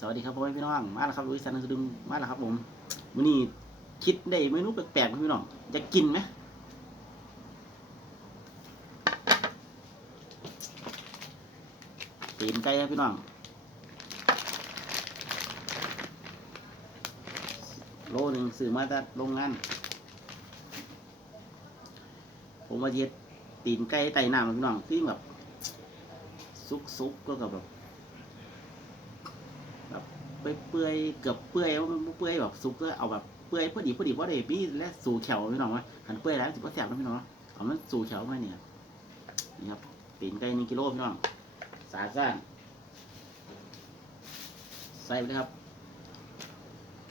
สวัสดีครับพ่อแม่พี่น้อง มาแล้วครับลุยสันนสดึงมาแล้วครับผมมื้อนี้คิดได้เมนูแปลกๆพี่น้องจะกินไหมตีนไก่ครับพี่น้องโลหนึ่งซื้อมาจากโรงงาน ผมมาเฮ็ดตีนไก่ไต่น้ำพี่น้องที่แบบซุกๆก็กับแบบ เปื่อยเกือบเปื่อยว่ามันเปื่อยแบบสุกก็เอาแบบเปื่อยพอดีพอดีพอดีพี่และสู่แขวพี่น้องว่าหันเปื่อยแล้วสิบ่แซ่บนะพี่น้องเนาะเอามันสู่แขวมาเนี่ยนี่ครับตีนไก่หนึ่งกิโลพี่น้องสาซ่านใส่ไปเลยครับ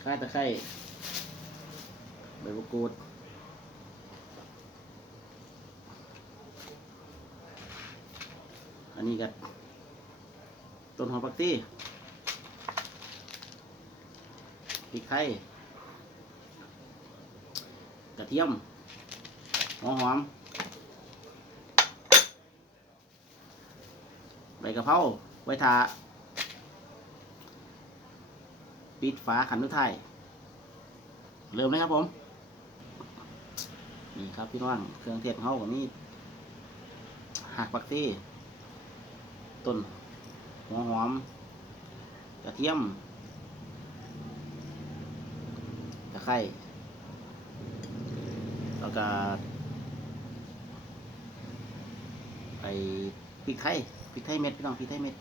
ข่าตะไคร้ใบมะกรูดอันนี้ก็ต้นหอมปักตี้ พริกไทยกระเทียมหัวหอมใบกะเพราไว้ทาปิดฝาขันทุกไทายเริ่มเลยครับผม นี่ครับพี่น้องเครื่องเทศเขากับนี่หักปักซี่ต้นหัวหอม กระเทียม ตะ ไคร้แล้วก็ไอ้พริกไทยพริกไทยเม็ดพี่น้องพริกไทยเม็ด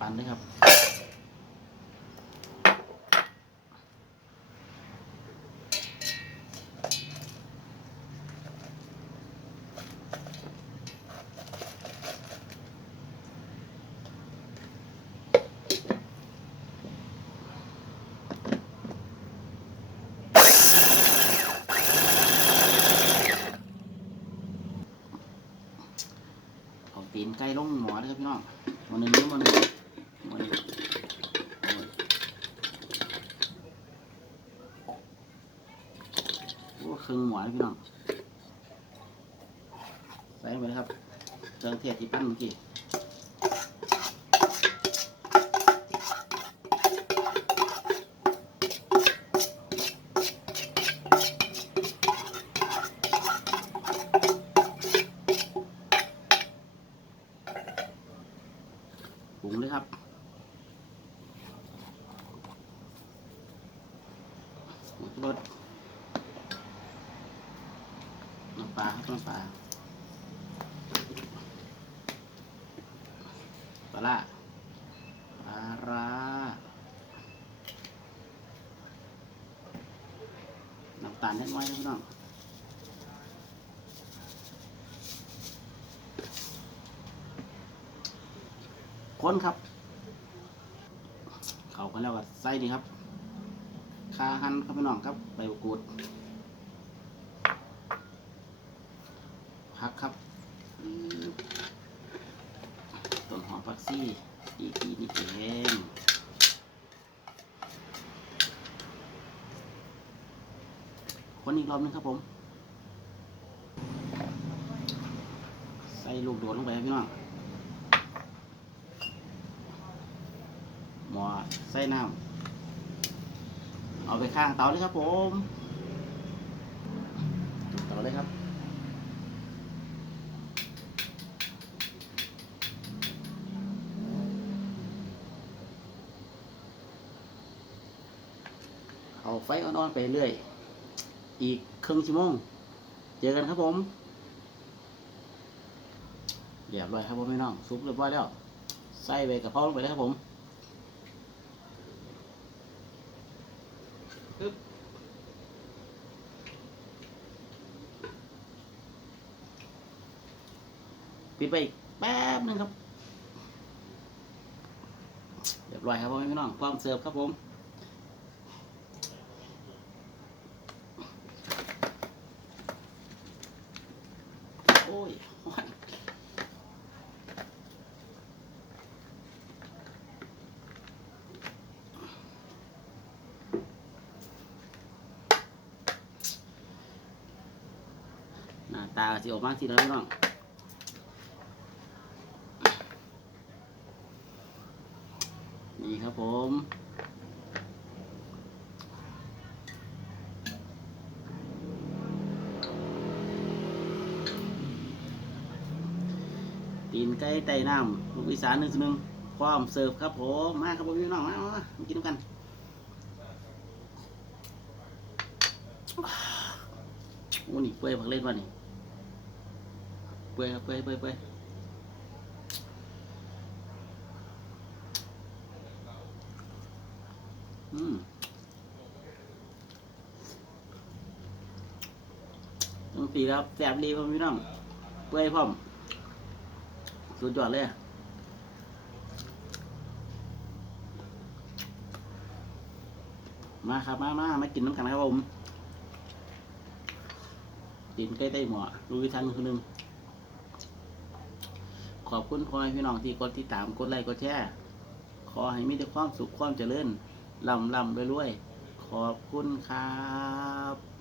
ปั่นด้วยครับ ไก่ลงหมอเลยครับพี่น้องหมันหนึ่งนิ้วมันหนึ่งหมันหนึ่งโอ้ครึ่งหมอเลยพี่น้องใส่ลงไปเลยครับเครื่องเทศที่ปั้นเมื่อกี้ เลยครับหมดรสน้ำปลาครับน้ำปลาปลาร้าปลาร้าน้ำตาลเล็กน้อยนะพี่น้อง คนครับ เขากันแล้วก็ใส่นี่ครับคาหันครับพี่น้องครับใบกรูดผักครับต้นหอมผักซี่อีกทีนี่เองคนอีกรอบนึงครับผมใส่ลูกโดดลงไปครับพี่น้อง มอใส่น้ำเอาไปข้างเตาเลยครับผมเตาเลยครับเอาไฟอ่อนๆไปเรื่อย อีกครึ่งชั่วโมง เจอกันครับผมเรียบร้อยครับผมพี่น้องซุปเรียบร้อยแล้ว ใส่ใบกระเพราลงไปเลยครับผม ปึ๊บปิดไปอีกแป๊บหนึงครับ เรียบร้อยครับผมพี่น้องพร้อมเสิร์ฟครับผมโอ้ย ตาสิออกมาสิแล้วน้องนี่ครับผมตีนไก่ไต่น้ำลูกอีสานหนึ่งหนึงพร้อมเสิร์ฟครับผมมาครับผมพี่น้องมามากินกันโอ้นี่เปื่อยผักเล่นวะนี่ เปื่อยครับเปื่อยเปื่อยเปื่อยอืมต้องสีครับแสบดีพ่อพี่น้องเปื่อยพร้อมสุดยอดเลยมาครับมามามากินน้ำกันครับผมกินใกล้ๆหมอดูวิธีทันคนหนึ่ง อบคุณพ่อแม่พี่น้องที่กดติดตามกดไลค์กดแชร์ขอให้มีแต่ความสุขความเจริญลำลำรวยรวยขอบคุณครับ